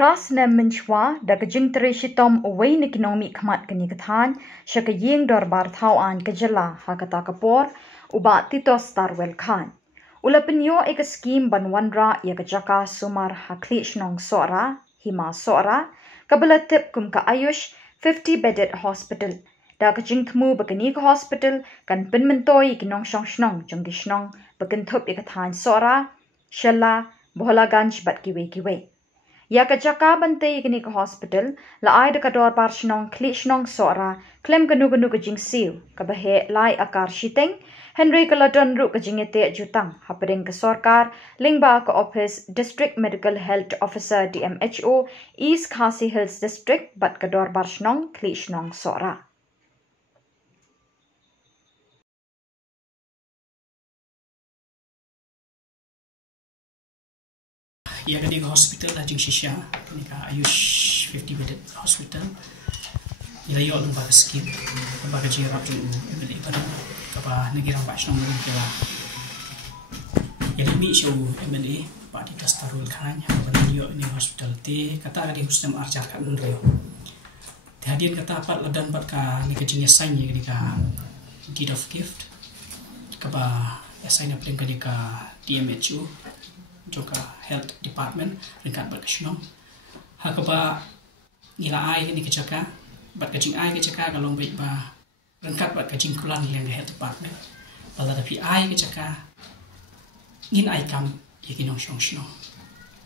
Kras na menchwa da kajing tereshitom away ni kinomi khamat kani kathan shaka ying dorbar thau an kajala hakata kapor uba titos tarwel khan. Ula penyo ek scheme banwanra ya kajaka sumar hakli shnong sora hima sora kabala tip kum ka ayush 50 bedded hospital da kajing thmu bakani ka hospital kan pinmentoi kinong shnong jonggi shnong bakan thup ya kathan sora shalla Bholaganj bat kiwe ya kajaka bante kini ka hospital la ai da kador par shnong kli shnong sora klem ganu kajing siu kabahe lai akar shiteng Henry Kaladon ru kajing ete jutang hapering ka sarkar lingba ka office district medical health officer DMHO East Khasi Hills district bat kador bar shnong kli shnong sora Ya kani hospital la jing shisha kani ka ayush 50 bedded hospital ila yo lung ba skim ba ka jira tu emeli pada ka ba negirang ba shnong lung kala ya mi show emeli ba di kastarul khan ya ba yo ni hospital te kata di husnam arjar kan rio te hadian kata pat ladan pat ka ni ka jing yasan ni ka deed of gift ka ba yasan na ka ni ka DMHO juga health department ringkat berkesenong hakaba nila ai ni kecaka bat kacing ai kecaka kalong baik ba ringkat bat kacing kulan yang health department bala tapi ai kecaka ngin ai kam yakinong shong shno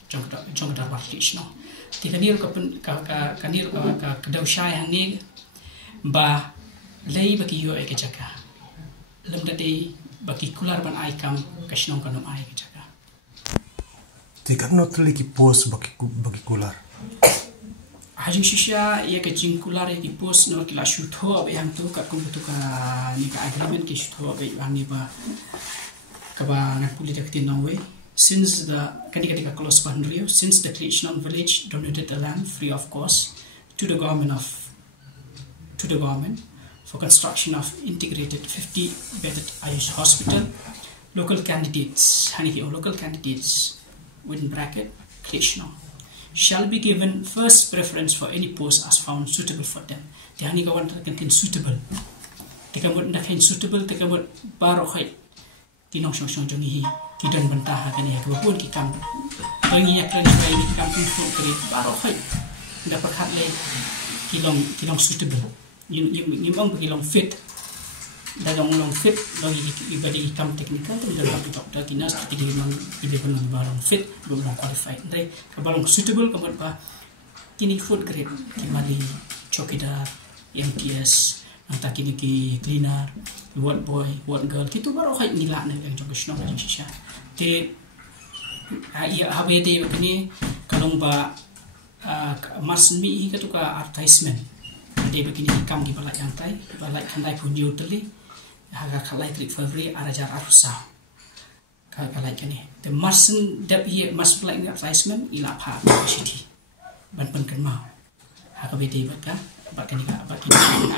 jong da bat shno tikanir ka kanir ka kedau syai hang ba lei baki yo ai kecaka lem dadi baki kular ban ai kam kashnong kanom ai kecaka Tidak not lagi pos bagi kular. Hajing shisha ia kecing kular ia pos no kila shutho abe yang tu kat kumputu ka ni ka agreement ki shutho abe yang ni ba ka ba ngat puli dak tin way since the kadi close boundary since the Klishnon village donated the land free of cost to the government for construction of integrated 50 bedded Ayush hospital local candidates within bracket Krishna shall be given first preference for any post as found suitable for them. Tihani kawan terkentin suitable. Tikamut nak hen suitable tikamut baru khai tinong shong jongi kidon bentah kani kebun kikam. Bangi yak kali bayi kikam pun kiri baru khai dapat hat le kilong suitable. Yung kilong fit. Dalam long fit bagi ibadi ikam teknikal tu dalam doktor dinas kita memang ibe pun balong fit belum qualified dai balong suitable kemudian pa kini food grade kimali chokidar MTS nanta kini ki cleaner ward boy ward girl itu baru hai nila na yang jogishno ka shisha te ia habe de kini kalong ba mas mi ka tu ka advertisement de begini ikam di balai yantai balai kandai pun teli haga kalai trik Februari arajar arusa kalai kani the masen dep here mas balai ni advertisement ila pha city ban kan mau haga bede baka bakani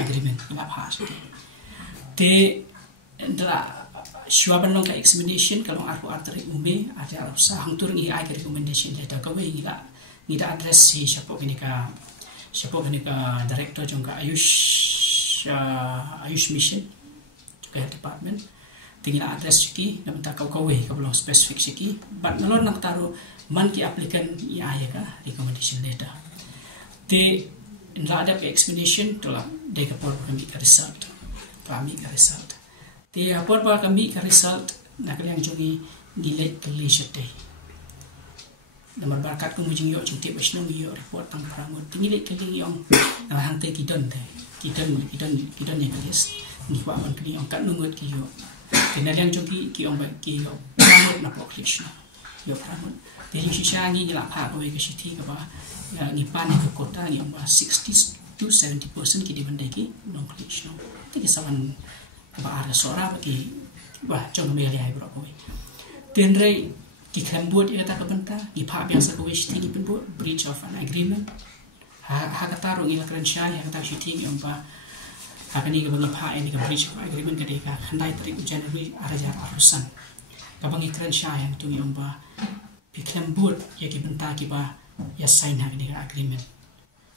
agreement ila pha city te ndra shuaban long ka examination kalau aku arteri ume ada arusa hangtur ni ai recommendation letter ka we ngida address si siapa kini ka director juga Ayush mission juga department tinggal address siki dan minta kau belum spesifik siki but nalor nak taruh man ki applicant ya ka recommendation letter te indra ada explanation telah de kapor kami ka result te apor ba kami ka result nak yang jongi nilai kelih day nomor berkat kumujing yo cungti basno yo report tang pramut tingili keling yong na hangte kidon yang kelis ni wa on kini ong kan nungut ki yo kenal yang jogi ki ong ba ki yo pramut na proclamation yo pramut te yung shisha ni la pha ko ke sithi ka ba ni pan ke kota ni ong ba 60 to 70% ki di bandai ki non collection te ki sawan ba ara sora ba ki ba jong me li ai bro ko tenrei ki buat ia tak kebenta ki pha biasa ko wish ti ki buat breach of an agreement ha ka tarung ila kran sha ya ta shooting yang pa ha kani ka bangi pha ini ka breach of agreement ka de ka khandai tarik January arajar arusan ka bangi kran sha yang tu yang pa ki buat ya ki benta ki ba ya sign hak ni agreement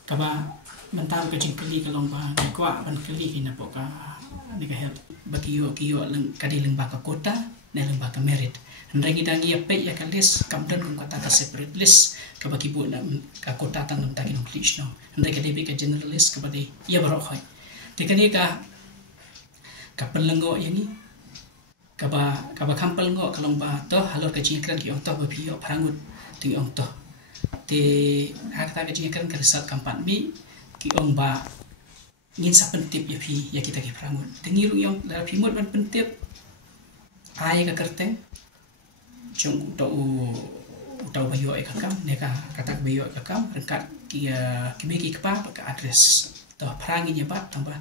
kaba mentam ke jingkeli kalong ba kwa ban keli kina poka ni ka help bagi yo leng kadi leng baka kota ne leng baka merit ndangi dangi ya pe ya kalis kamdan kung kata ka separate list kaba kibu na ka kota tan nam takin english no ndai ka debi ka generalist kaba de ya baro khoi tekani ka pelengo yani kaba kampal ngo kalong ba to halor ka jingkran ki onto ba pio prangut ti onto te hakta ka jingkran ka result kampan mi ki ong ba ngin sa pentip ya pi ya kita ki prangut tengiru yang la pi mot ban pentip ai ka kerteng chung utau bayo e kakam ne ka kata bayo e kakam rengkat ki meki kepa ka address to prangi nya ba tambah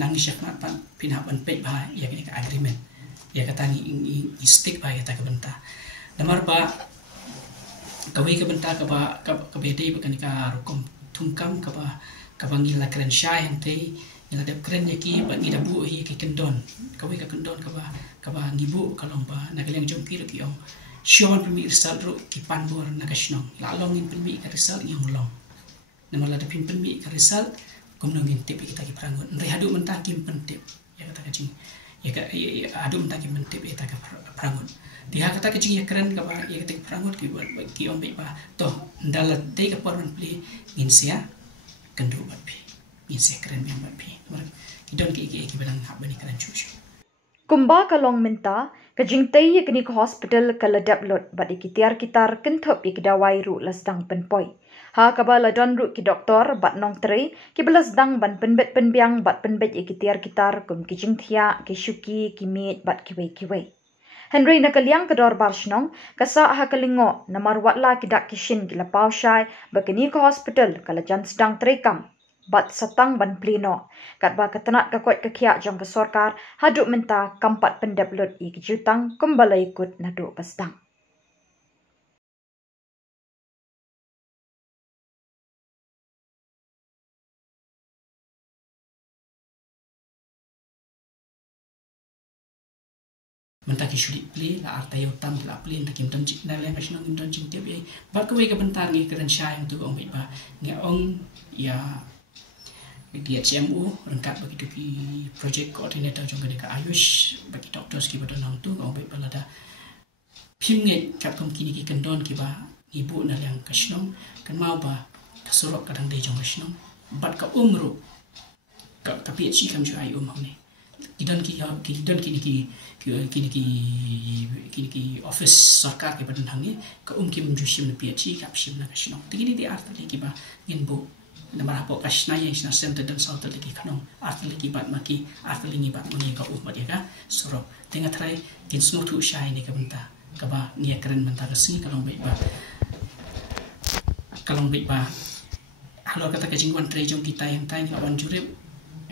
nang syakmat pan pinah ban pe ba ya kini ka agreement ya kata ni stick ba kata ka benta nomor ba kawai ka benta ka ba ka bede ba kanika rukum tungkam ka ba ngila keren syai hante ngila dep keren yaki ba ngida bu hi ki kendon kawai ka kendon ka ba ngibu kalong ba nagaleng jongki ki ong Siyon pemi result ro ki panbor nakasnong la longin pemi ka result yang long nomor la depin pemi ka result kumnongin tip kita ki prangut ndai hadu mentah kim pentip ya kata kacing ya hadu mentah kim pentip ya kata prangut dia kata kacing ya keren ka ba ya kata prangut ki ombe ba toh ndalat dei ka porman pli insia kendu bat pi insia keren yang bat pi kidon ki balang hab bani keren chuchu Kumba kalong minta kajing tei yakni ke hospital kaladap lot bat ikitiar kitar kenthop ikidawai ru lasdang penpoi ha kaba ladon ru ki doktor bat nong trei ki belas dang ban penbet penbiang bat penbet ikitiar kitar kum kijing thia ki syuki ki mit bat kiwei Henry nakaliang kedor barsnong kasa ha kalingo namar watla kidak kishin ki lapau syai bakini ke hospital kalajan sedang trekam bat satang ban pleno kat ba ketenat ka kuat kekia jong ke sorkar haduk minta kampat pendaplut i kejutang kumbala ikut naduk pastang mentaki syulik pli la arta yotam la pli takim don jik na le masnong don jing tiap ye ba ko ka bentar ngi keren syai untuk ong ba ngi ong ya dia CMU rengkat begitu ki project coordinator jong ka Ayush bagi doctors ki badon nang tu ong ba lada phim nge kat kom kini ki kendon ki ba ibu na yang kasnong kan mau ba kasurok kadang de jong kasnong bat ka umru ka PhD kam ju ai ni kidon ki office sarkar ke badan hangi ka kim jushim na PhD ka pshim na kashnong tigini di arta lagi ba inbo namar hapo kashna yang sna center dan salta lagi kanong arta lagi bat maki arta lagi bat mani ka umma dia ka soro tinga try kin smooth tu shai ni ka benta ka ba ni keren benta resi kalong baik ba halo kata kajingwan tray jong kita yang tay lawan jurip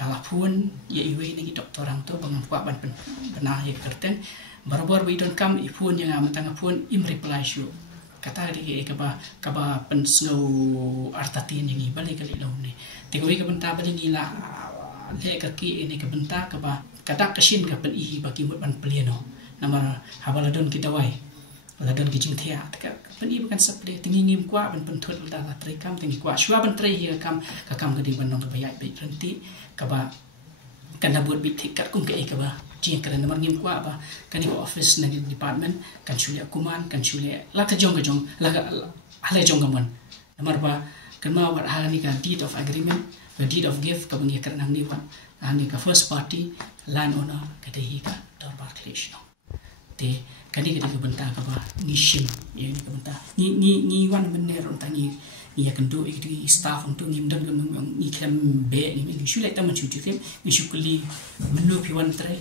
ala pun ya iwe ni doktor orang tu bangang kuat ban benah ya kerten barbar we don't come ipun yang amatang pun im reply show kata dia kaba pensno artatin yang balik kali law ni tegoy ka benta bali ngila le kaki ini ka benta kaba kata kasin ka pen i bagi mut ban pleno nama habaladon kita wai ladon kijing thea taka pen i bukan saple tingingim kwa ban penthut la trekam tingi kwa shwa ban tre hi kam ka kam ka di ban nong ka bayai be renti kaba kana buat bit tikat kum ke kaba jing keren nomor ngim kwa ba kan office na department kan chulia kuman kan chulia la ka jong la hale jong gamon nomor ba kan ma wat hani ka deed of agreement the deed of gift ka bangi keren hang ni wan hani ka first party land owner ka hi ka dorbar clash no te kani ka benta ka ba ni shim ye ni ka benta ni wan bener on tani ni akan do ikti staff untuk ngimdan kan ni klem be ni shulai ta mencuci kan ni syukuli menu piwan trai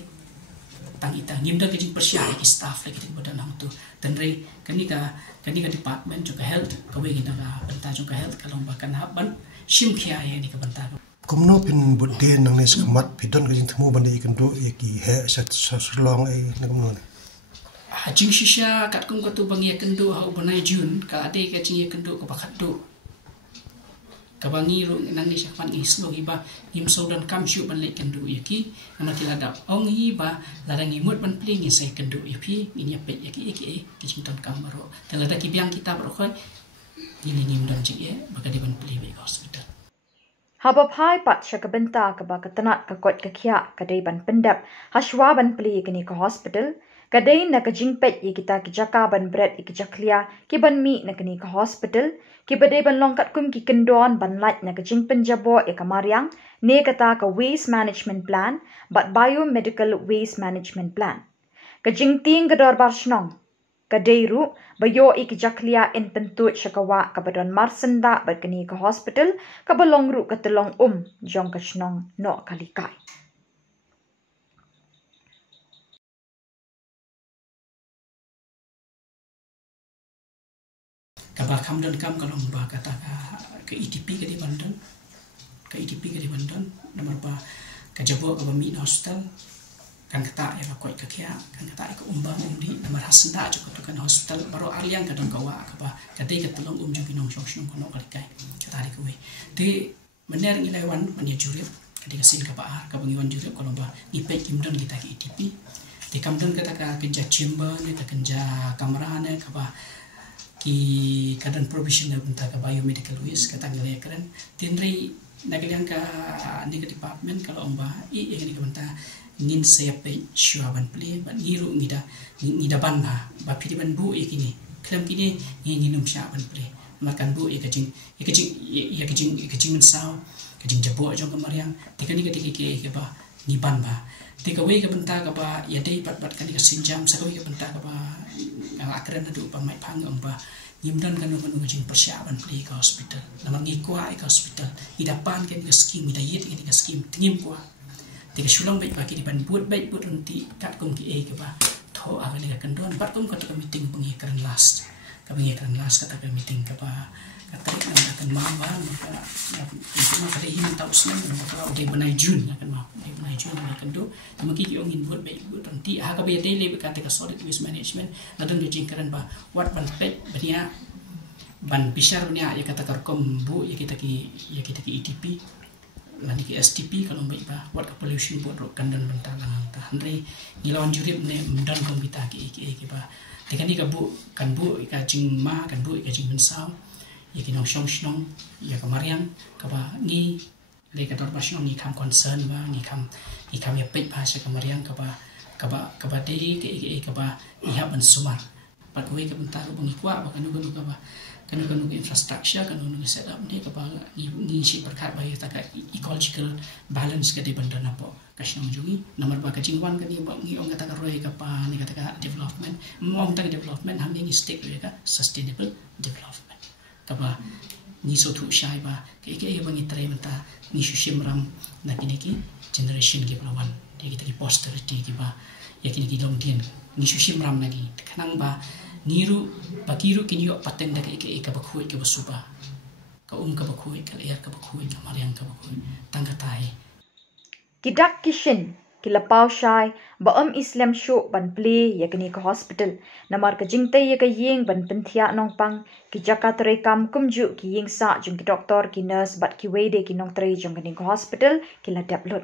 tangita ngimdan kejing persia ki staff lagi di badan hang tu dan rei kani ka department juga health ka we kita ka benta juga health kalau bahkan haban shim khia ye ni ka benta Kumno pin budde nang nes kamat pidon kajing temu banda ikan do ki he long nakumno jing shisha kat kum ko tu bangi kendo ha ubonai jun ka ade ka jing kendo ko bakat do ka bangi ru nang ni syakman islo hiba im sodan kam shu ban le kendo yaki nama tilada ong hiba ladang imut ban pling sai kendo yapi ini pe yaki ki jing ton kam baro telada ki biang kita bro khoi ini ngimdon jik baka deban peli baik hospital. Habapai pat syakabenta ke baka tenat ke kot ke kia kadai ban pendap haswa ban peli kini ke hospital kadai na ke jingpet ye kita ke jaka ban bread ke jaklia ki ban mi na kini ke hospital ki badai ban longkat kum ki kendon ban lat na ke jingpen jabo ye kamariang ne kata ke waste management plan but biomedical waste management plan ke jingting ke dor bar shnong kadai ru bayo ik jaklia in pentut syakawa ke badon marsenda bat kini ke hospital ke balong ru ke telong jong ke shnong no kalikai. Kaba kam dan kam kalau mbak kata ke ETP ke di Bandung, ke ETP ke di Bandung, nomor ba ke jabo ke bami hospital, kan kata ya koi ke kia, kan kata ke umbang umdi, nomor hasenda juga tu kan hospital, baru aliang ke dong kawa ke ba, kadai ke telung juga binong syong kono kalikai, kata hari kuwe. Di benar ngilaiwan mania jurip, kadai kesin ke ba ke bangiwan jurip kalau ba ngipek imdan kita ke ETP, di kamdan kata ke kerja chamber, kita kerja kamera ne ke ba ki kadan provisional bentar ke biomedical waste kata nilai keren tinri nagalian ke nega department kalau omba yang ni bentar ngin saya pe syuaban play ban ngiru ngida banda ba pidi ban bu kini klaim kini nginum syuaban play makan bu kecing mensau kecing jabo jong kamariang tikani ke ba ni ban ba tika we ke bentar ke ba ya dei bat kan ke sinjam sakawi ke bentar ke ba akren adu pa mai phang ba nyimdan kan no jing persiapan play ke hospital lamang ngikwa ke hospital idapan kan ke skim idayet ke skim tingim kwa tika sulang baik pagi di ban buat baik buat nanti kat kum ki ke ba tho akan ke kendon bat kum kata meeting pengikaran last kata ke meeting ke ba kata akan mawa maka kata himan tahu senang maka udah benai Jun akan mau udah benai Jun akan do mungkin kita ingin buat baik buat nanti hak apa daily berkata ke solid waste management nadon dijingkaran ba wat ban baik bania ban pisar bania ya kata kerkom bu ya kita ki ETP lani ki STP kalau baik ba wat pollution buat rokan dan bentar langta Andre ngilawan jurip ne mendan kom kita ki ba tekan ni ka bu kan bu ka jing ma kan bu ka jing mensau ya kinong syong ya kamariang kaba ni le ka dor basyong ni kam concern ba ni kam ya pek bahasa kamariang kaba dei ke kaba iha ban sumar pat we ka bentar bungi kwa ba kanu kaba kanu infrastructure kanu set up ni kaba ni si berkat ba ya tak ecological balance ke di bandar napo kasyong jugi nomor ba ka jingwan ka ni ba ngi ong kata roy ka pa ni kata development mong tang development ham ni stick le ka sustainable development kaba ni sotu syai ba ke bangi trai menta ni shushim ram na kiniki generation ke lawan dia kita ki posterity ki ba ya kiniki long dien ni shushim ram lagi kanang ba niru bakiru kini yo paten da ke ka bakhui ke basuba ka bakhui ka air ka bakhui ka mariang ka bakhui tangka tai kidak kishin kilapau syai baam Islam syuk ban play ya kini ke hospital namar ke jingtai ya ke yeng ban pentia nong pang ki jakat rekam kumju ki yeng sa jung ki doktor ki nurse bat ki wede ki nong tre jung kini ke hospital ki la daplut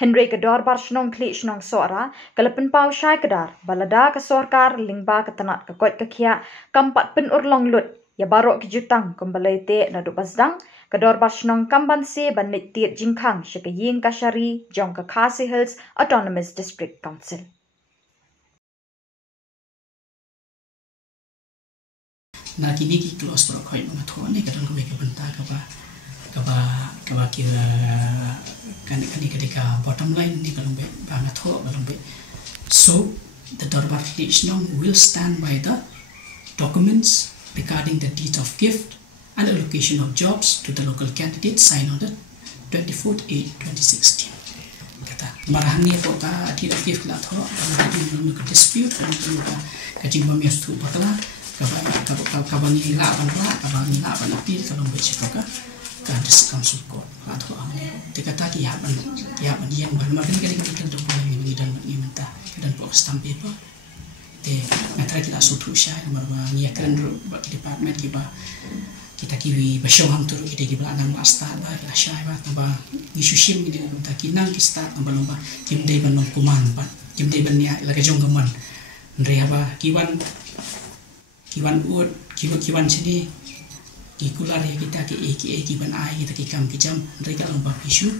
Henry ke dor bar shnong kli shnong sora kalapen pau syai kedar balada ke sorkar lingba ke tenat ke kot ke kia kampat pen urlong lut ya barok ki jutang kumbalai te na du basdang Kedor Bashnong Kambanse ban Nittiat Jingkang Shikayin Kashari Jongka Khasi Hills Autonomous District Council. Na kini ki close pro khoi ma tho ne kadang ko ke banta kaba ki kan ka bottom line ni kalong be ba na tho balong be so the Dorbar Lishnong will stand by the documents regarding the deed of gift and allocation of jobs to the local candidates signed on the 24/8/2016. Kata marahan ni ko ka deed of gift la tho ang ka dispute kan ka jingma mes tu bakla ka bangi la ban appeal ka lombe chikoka ka council court la tho ang te kata ki ya ban yen ban makin kali kita do ni dan ni minta dan po stamp paper te natra kita sutu syai marwa ni akan ro department kita kiwi basyong turu kita ki belanang start ba la syai ba taba ni sushim ni minta kinang ki start tamba lomba kim dei ban kuman ba kim dei ban ya la ka jong gaman ndre ba kiwan sini kular ya kita ki ban ai kita ki kam ki jam mereka lomba pisu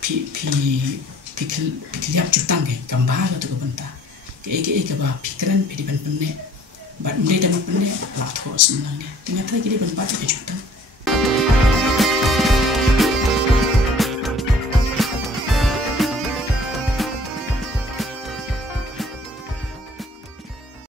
pi keliap jutang ke kambah atau ke benta ke ba pikiran pi di ban penne ban mereka ban penne lah thos sebenarnya tinggal lagi di ban pati ke jutang